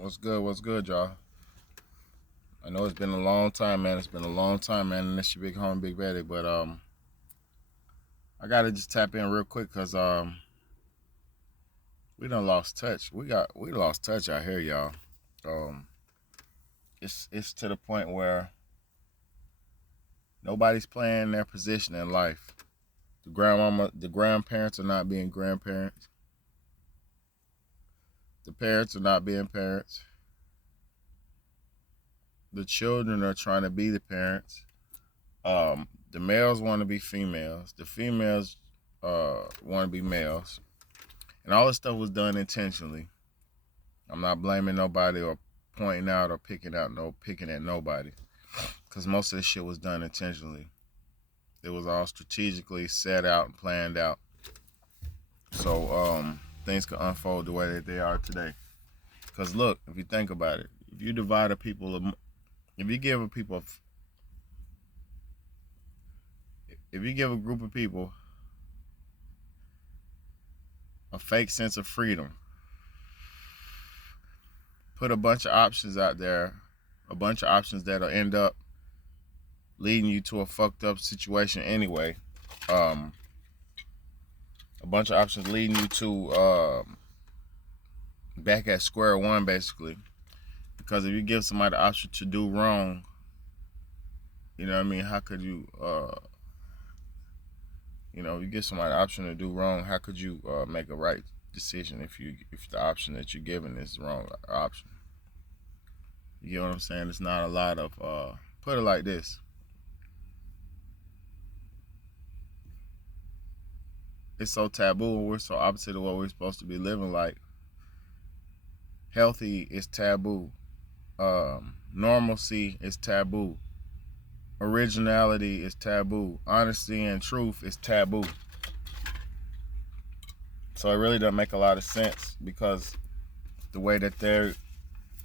What's good, y'all? I know it's been a long time, man. It's been a long time, man. And this your big home, big daddy. But I gotta just tap in real quick because we done lost touch. We lost touch out here, y'all. Um, it's to the point where nobody's playing their position in life. The grandparents are not being grandparents. The parents are not being parents. The children are trying to be the parents. The males want to be females. The females want to be males. And all this stuff was done intentionally. I'm not blaming nobody or pointing out or picking at nobody, because most of this shit was done intentionally. It was all strategically set out and planned out, so things could unfold the way that they are today. Because look, if you think about it, if you divide a people, if you give a people, if you give a group of people a fake sense of freedom, put a bunch of options out there, a bunch of options that'll end up leading you to a fucked up situation anyway. Um, a bunch of options leading you to back at square one, basically. Because if you give somebody the option to do wrong, you know what I mean? How could you, you give somebody the option to do wrong, how could you make a right decision if the option that you're given is the wrong option? You know what I'm saying? It's not a lot of, put it like this. It's so taboo and we're so opposite of what we're supposed to be living like. Healthy is taboo. Normalcy is taboo. Originality is taboo. Honesty and truth is taboo. So it really doesn't make a lot of sense, because the way that they're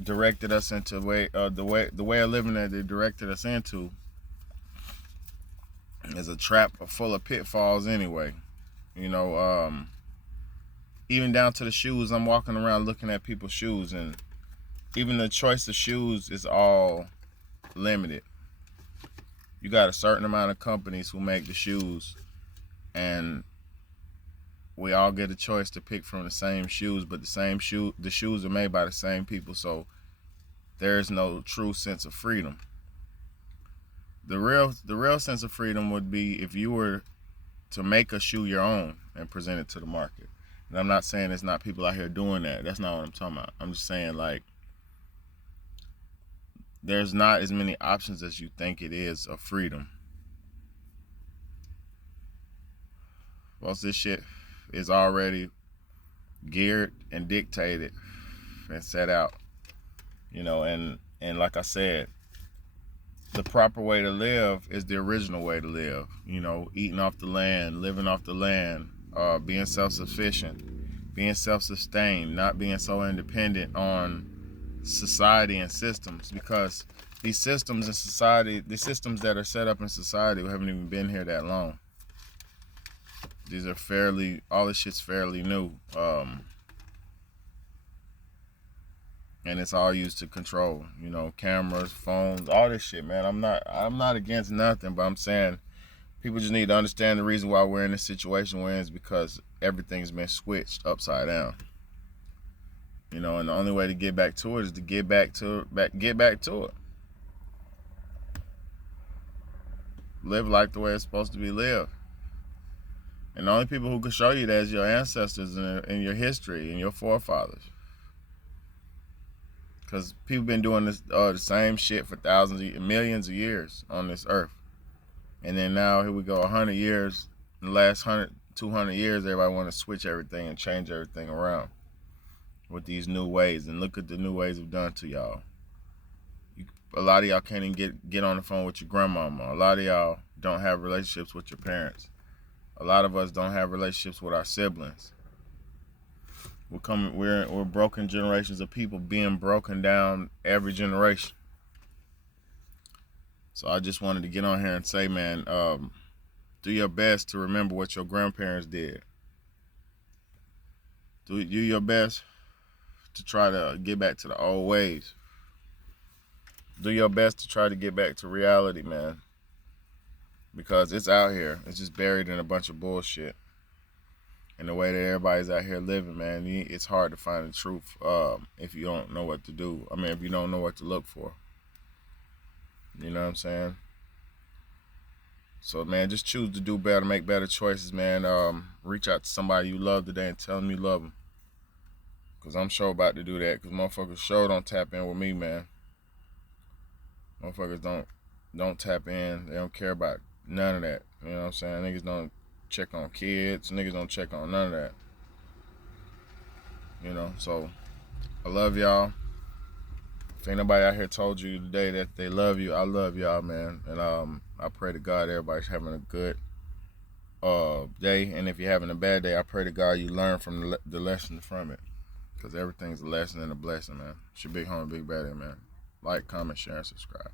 directed us into the way of living that they directed us into is a trap full of pitfalls anyway. You know, even down to the shoes. I'm walking around looking at people's shoes, and even the choice of shoes is all limited. You got a certain amount of companies who make the shoes, and we all get a choice to pick from the same shoes, but the shoes are made by the same people, so there is no true sense of freedom. The real sense of freedom would be if you were to make a shoe your own and present it to the market. And I'm not saying there's not people out here doing that. That's not what I'm talking about. I'm just saying, like, there's not as many options as you think it is of freedom. Most of this shit is already geared and dictated and set out. And like I said, the proper way to live is the original way to live. Eating off the land, living off the land, being self-sufficient, being self-sustained, not being so independent on society and systems, because these systems in society, the systems that are set up in society, haven't even been here that long. These are all this shit's fairly new, and it's all used to control. Cameras, phones, all this shit, man. I'm not against nothing, but I'm saying people just need to understand the reason why we're in this situation we're in is because everything's been switched upside down. And the only way to get back to it is to get back to it. Live life the way it's supposed to be lived. And the only people who can show you that is your ancestors and your history and your forefathers. Because people been doing this the same shit for millions of years on this earth. And then now, here we go, 100 years, in the last 200 years, everybody want to switch everything and change everything around with these new ways. And look at the new ways we've done to y'all. A lot of y'all can't even get on the phone with your grandmama. A lot of y'all don't have relationships with your parents. A lot of us don't have relationships with our siblings. We're broken generations of people being broken down every generation. So I just wanted to get on here and say, man, do your best to remember what your grandparents did. Do your best to try to get back to the old ways. Do your best to try to get back to reality, man. Because it's out here. It's just buried in a bunch of bullshit. And the way that everybody's out here living, man, it's hard to find the truth if you don't know what to do. I mean, if you don't know what to look for. You know what I'm saying? So, man, just choose to do better, make better choices, man. Reach out to somebody you love today and tell them you love them. Because I'm sure about to do that. Because motherfuckers sure don't tap in with me, man. Motherfuckers don't tap in. They don't care about none of that. You know what I'm saying? Niggas don't check on kids. Niggas don't check on none of that. You know, so I love y'all. If anybody out here told you today that they love you, I love y'all, man. And I pray to God everybody's having a good day. And if you're having a bad day, I pray to God you learn from the lesson from it. Because everything's a lesson and a blessing, man. It's your big homie, Big Baddie, man. Like, comment, share, and subscribe.